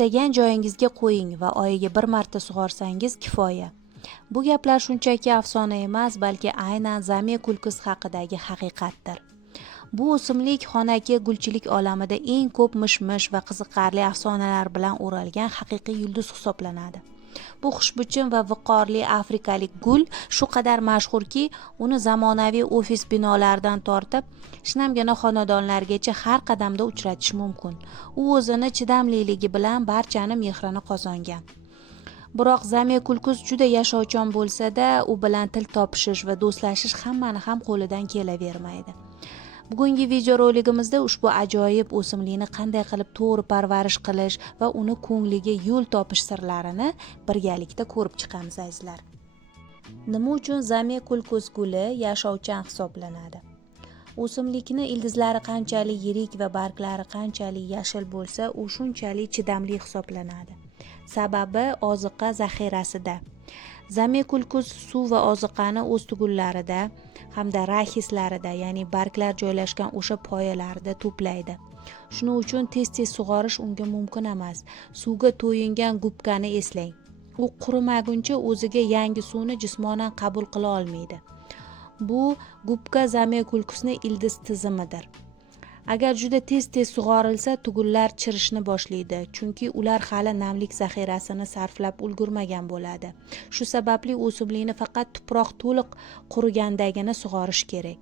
istagan joyingizga qo'ying va oyiga bir marta sug'orsangiz kifoya. Bu gaplar shunchaki afsona emas, balki aynan Zamekulkus haqidagi haqiqatdir. Bu o'simlik xonaki gulchilik olamida eng ko'p mish-mish va qiziqarli afsonalar bilan o'ralgan haqiqiy yulduz hisoblanadi. Bu xushbichim va viqorli afrikalik gul shu qadar mashhurki, uni zamonaviy ofis binolaridan tortib, shinamgina xonadonlargacha har qadamda uchratish mumkin. U o'zini chidamliligi bilan barchani mehrini qozongan. Biroq Zamekulkus juda yashovchan bo'lsa-da, u bilan til topishish va do'stlashish hammani ham qo'lidan kelavermaydi. Bugungi videorolikimizda ushbu ajoyib o'simlikni qanday qilib to'g'ri parvarish qilish va uni ko'ngliga yo'l topish sirlarini birgalikda ko'rib chiqamiz azizlar. Nima uchun Zamekulkus guli yashovchan hisoblanadi? O'simlikni ildizlari qanchalik yirik va barglari qanchalik yashil bo'lsa, u shunchalik chidamli hisoblanadi. Sababi oziqa zaxirasida. Zamekulkus suv va oziqani o'z tugullarida hamda raxislarida, ya'ni barglar joylashgan o'sha poyalarida to'playdi. Shuning uchun tez-tez sug'orish unga mumkin emas. Suvga to'yingan gubkani eslang. U qurimaguncha o'ziga yangi suvni jismonan qabul qila olmaydi. Bu gubka Zamekulkusning ildiz tizimidir. Agar juda tez-tez sug'orilsa, tugullar chirishni boshlaydi, chunki ular hali namlik zaxirasini sarflab ulgurmagan bo'ladi. Shu sababli o'simlikni faqat tuproq to'liq qurigandagina sug'orish kerak.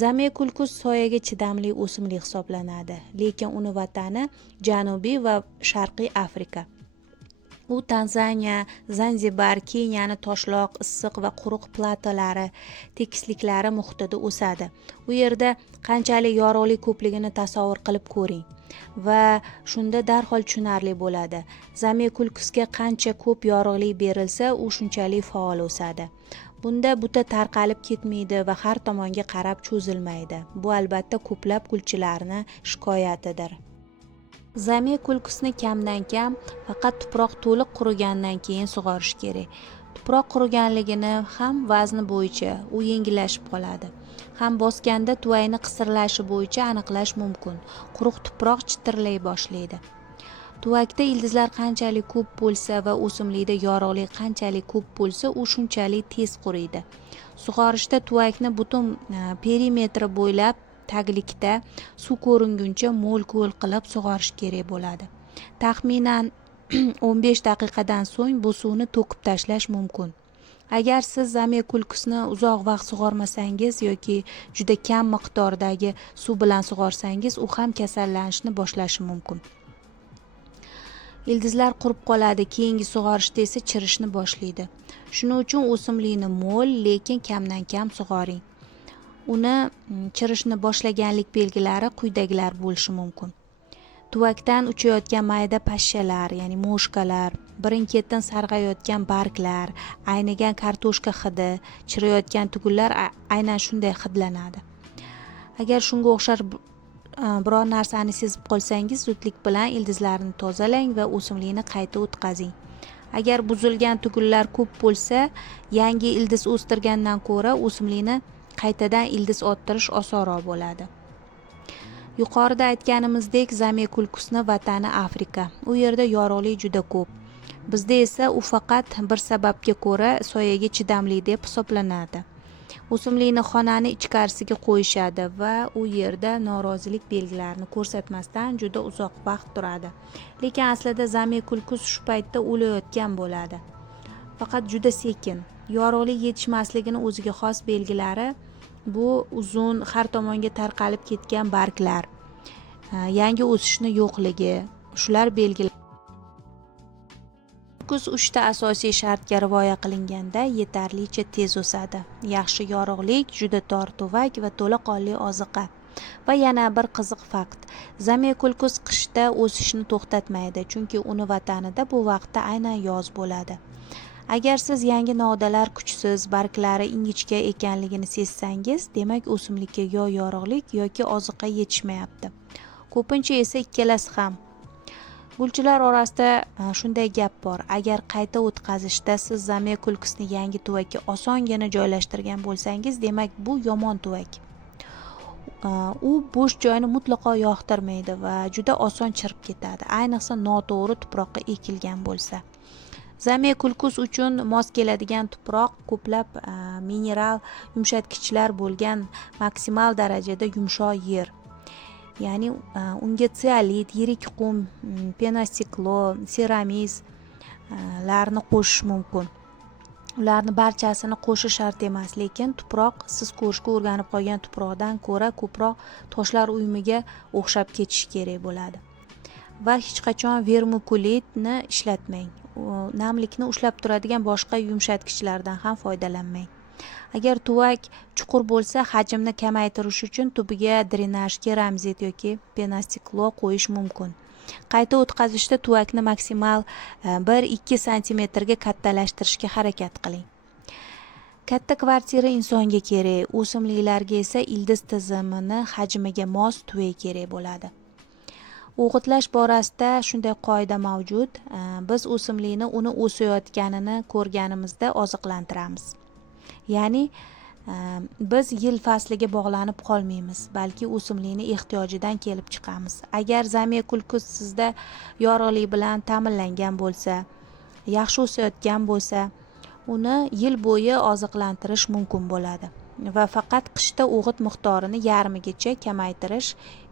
Zamekulkus soyaga chidamli o'simlik hisoblanadi, lekin uni vatani Janubiy va Sharqiy Afrika. U Tanzaniya, Zanzibar, Keniyani toshloq, issiq va quruq platalari, tekisliklari muhitida o'sadi. U yerda qanchalik yorug'lik ko'pligini tasavvur qilib ko'ring va shunda darhol tushunarli bo'ladi. Zamekulkusga qancha ko'p yorug'lik berilsa, u shunchalik faol o'sadi. Bunda buta tarqalib ketmaydi va har tomonga qarab cho'zilmaydi. Bu albatta ko'plab gulchilarni shikoyatidir. Zamekulkusni kamdan kam faqat tuproq to'liq qurigandan keyin sug'orish kerak. Tuproq quriganligini ham vazni bo'yicha u yengillashib qoladi. Ham bosganda tuvayni qisirlashi bo'yicha aniqlash mumkin. Quruq tuproq chitirlay boshlaydi. Tuvakda ildizlar qanchalik ko'p bo'lsa va o'simlikda yorug'lik qanchalik ko'p bo'lsa, u shunchalik tez quriydi. Sug'orishda tuvakni butun perimetri bo'ylab taglikda suv ko'ringuncha mo'l-ko'l qilib sug'orish kerak bo'ladi. Taxminan 15 daqiqadan so'ng bu suvni to'kib tashlash mumkin. Agar siz Zamekulkusni uzoq vaqt sug'ormasangiz yoki juda kam miqdordagi suv bilan sug'orsangiz, u ham kasallanishni boshlashi mumkin. Ildizlar qurib qoladi, keyingi sug'orishda esa chirishni boshlaydi. Shuning uchun o'simlikni mo'l, lekin kamdan kam sug'oring. Uni chirishni boshlaganlik belgilari quyidagilar bo'lishi mumkin. Tuvakdan uchayotgan mayda pashshalar, ya'ni mo'shkalar, birin-ketin sarg'ayotgan barglar, aynigan kartoshka hidi, chirayotgan tugullar aynan shunday hidlanadi. Agar shunga o'xshash biror narsani sezib qolsangiz, zudlik bilan ildizlarni tozalang va o'simlikni qayta o'tkazing. Agar buzilgan tugullar ko'p bo'lsa, yangi ildiz o'stirgandan ko'ra o'simlikni qaytadan ildiz orttirish osonroq bo'ladi. Yuqorida aytganimizdek, Zamekulkusni vatani Afrika. U yerda yorug'lik juda ko'p. Bizda esa u faqat bir sababga ko'ra soyaga chidamli deb hisoblanadi. O'simlikni xonaning ichkarisiga qo'yishadi va u yerda norozilik belgilarini ko'rsatmasdan juda uzoq vaqt turadi. Lekin aslida Zamekulkus shu paytda o'layotgan bo'ladi. Faqat juda sekin. Yorug'lik yetishmasligini o'ziga xos belgilari bu uzun, har tomonga tarqalib ketgan barglar, yangi o'sishni yo'qligi, shular belgilar. Kuz 3 ta asosiy shartga rioya qilinganda yetarlicha tez o'sadi. Yaxshi yorug'lik, juda tor tuvak va to'laqonli oziqa. Va yana bir qiziq fakt. Zamekulkus qishda o'sishni to'xtatmaydi, chunki uni vatanida bu vaqtda aynan yoz bo'ladi. Agar siz yangi novdalar kuchsiz, barglari ingichka ekanligini sezsangiz, demak o'simlikka yo yorug'lik yoki oziqa yetishmayapti. Ko'pincha esa ikkalasi ham. Gulchilar orasida shunday gap bor. Agar qayta o'tkazishda siz Zamekulkusni yangi tuvakka osongina joylashtirgan bo'lsangiz, demak bu yomon tuvak. u bo'sh joyni mutlaqo yoqtirmaydi va juda oson chirib ketadi, ayniqsa noto'g'ri tuproqqa ekilgan bo'lsa. Zamekulkus uchun mos keladigan tuproq ko'plab mineral yumshatgichlar bo'lgan maksimal darajada yumshoq yer. Ya'ni unga tsialit, yirik qum, penastiklo, seramiz larni qo'shish mumkin. Ularni barchasini qo'shish shart emas, lekin tuproq siz ko'rishga o'rganib qolgan tuproqdan ko'ra ko'proq toshlar uyumiga o'xshab ketishi kerak bo'ladi. Va hech qachon vermikulitni ishlatmang. Namlikni ushlab turadigan boshqa yumshatgichlardan ham foydalanmang. Agar tuvak chuqur bo'lsa, hajmni kamaytirish uchun tubiga drenaj, keramzit yoki penastiklo qo'yish mumkin. Qayta o'tkazishda tuvakni maksimal 1-2 santimetrga kattalashtirishga harakat qiling. Katta kvartira insonga kerak, o'simliklarga esa ildiz tizimini hajmiga mos tuvak kerak bo'ladi. O'g'itlash borasida shunday qoida mavjud. Biz o'simlikni uni o'sayotganini ko'rganimizda oziqlantiramiz. Ya'ni biz yil fasliga bog'lanib qolmaymiz, balki o'simlikni ehtiyojidan kelib chiqamiz. Agar zamekulkus sizda yorug'lik bilan ta'minlangan bo'lsa, yaxshi o'sayotgan bo'lsa, uni yil bo'yi oziqlantirish mumkin bo'ladi va faqat qishda o'g'it miqdorini yarmigacha kamaytirish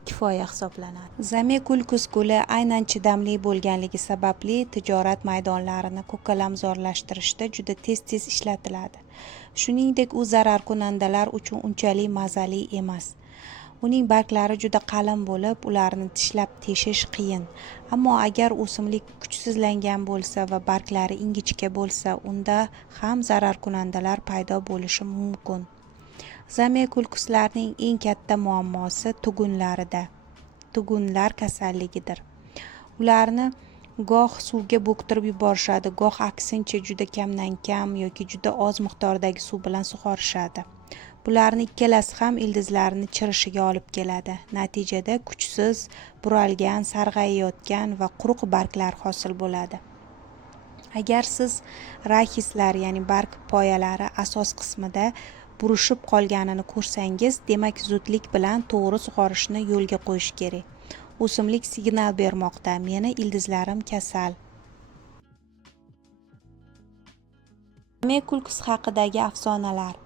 kifoya hisoblanadi. Zamekulkus guli aynan chidamli bo'lganligi sababli tijorat maydonlarini ko'kalamzorlashtirishda juda tez ishlatiladi. Shuningdek, u zararkunandalar uchun unchalik mazali emas. Uning barglari juda qalin bo'lib, ularni tishlab teshish qiyin. Ammo agar o'simlik kuchsizlangan bo'lsa va barglari ingichka bo'lsa, unda ham zararkunandalar paydo bo'lishi mumkin. Zamekulkuslarning eng katta muammosi tugunlar kasalligidir. Ularni goh suvga bo'ktirib yuborishadi, goh aksincha juda kamdan kam yoki juda oz miqdordagi suv bilan sug'orishadi. Bularni ikkalasi ham ildizlarni chirishiga olib keladi. Natijada kuchsiz, buralgan, sarg'ayayotgan va quruq barglar hosil bo'ladi. Agar siz rahizlar, ya'ni barg poyalari asos qismida burishib qolganini ko'rsangiz, demak zudlik bilan to'g'ri sug'orishni yo'lga qo'yish kerak. O'simlik signal bermoqda, meni ildizlarim kasal. Zamekulkus haqidagi afsonalar.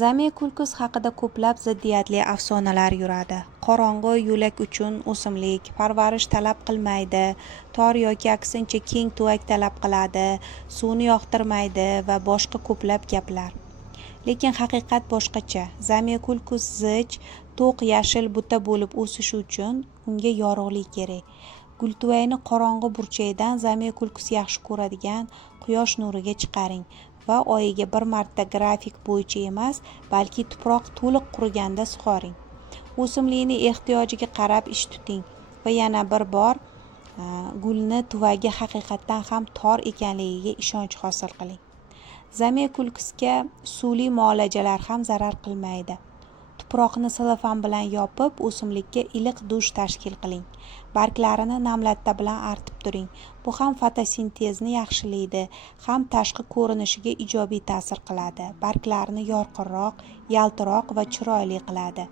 Zamekulkus haqida ko'plab ziddiyatli afsonalar yuradi. Qorong'u yo'lak uchun o'simlik parvarish talab qilmaydi, tor yoki aksincha keng tuvak talab qiladi, suvni yoqtirmaydi va boshqa ko'plab gaplar. Lekin haqiqat boshqacha. Zamekulkus zich, to'q yashil buta bo'lib o'sishi uchun unga yorug'lik kerak. Gultuvayni qorong'u burchakdan zamekulkus yaxshi ko'radigan quyosh nuriga chiqaring va oyiga bir marta grafik bo'yicha emas, balki tuproq to'liq quriganda sug'oring. O'simlikni ehtiyojiga qarab ish tuting va yana bir bor gulni tuvagi haqiqatdan ham tor ekanligiga ishonch hosil qiling. Zamekulkusga suvli muolajalar ham zarar qilmaydi. Tuproqni selofan bilan yopib, o'simlikka iliq dush tashkil qiling. Barglarini namlatta bilan artib turing. Bu ham fotosintezni yaxshilaydi, ham tashqi ko'rinishiga ijobiy ta'sir qiladi. Barglarni yorqinroq, yaltiroq va chiroyli qiladi.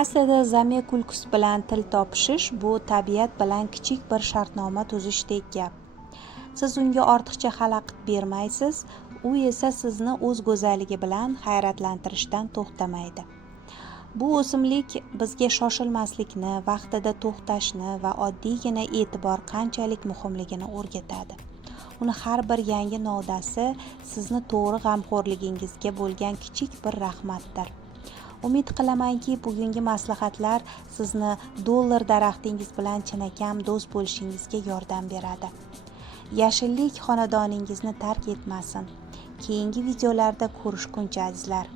Aslida zamekulkus bilan til topishish bu tabiat bilan kichik bir shartnoma tuzishdek gap. Siz unga ortiqcha xalaqit bermaysiz, u esa sizni o'z go'zalligi bilan hayratlantirishdan to'xtamaydi. Bu o'simlik bizga shoshilmaslikni, vaqtida to'xtashni va oddiygina e'tibor qanchalik muhimligini o'rgatadi. Uni har bir yangi novdasi sizni to'g'ri g'amxo'rligingizga bo'lgan kichik bir rahmatdir. Umid qilamanki, bugungi maslahatlar sizni dollar daraxtingiz bilan chinakam do'st bo'lishingizga yordam beradi. Yashillik xonadoningizni tark etmasin. Keyingi videolarda ko'rishguncha azizlar.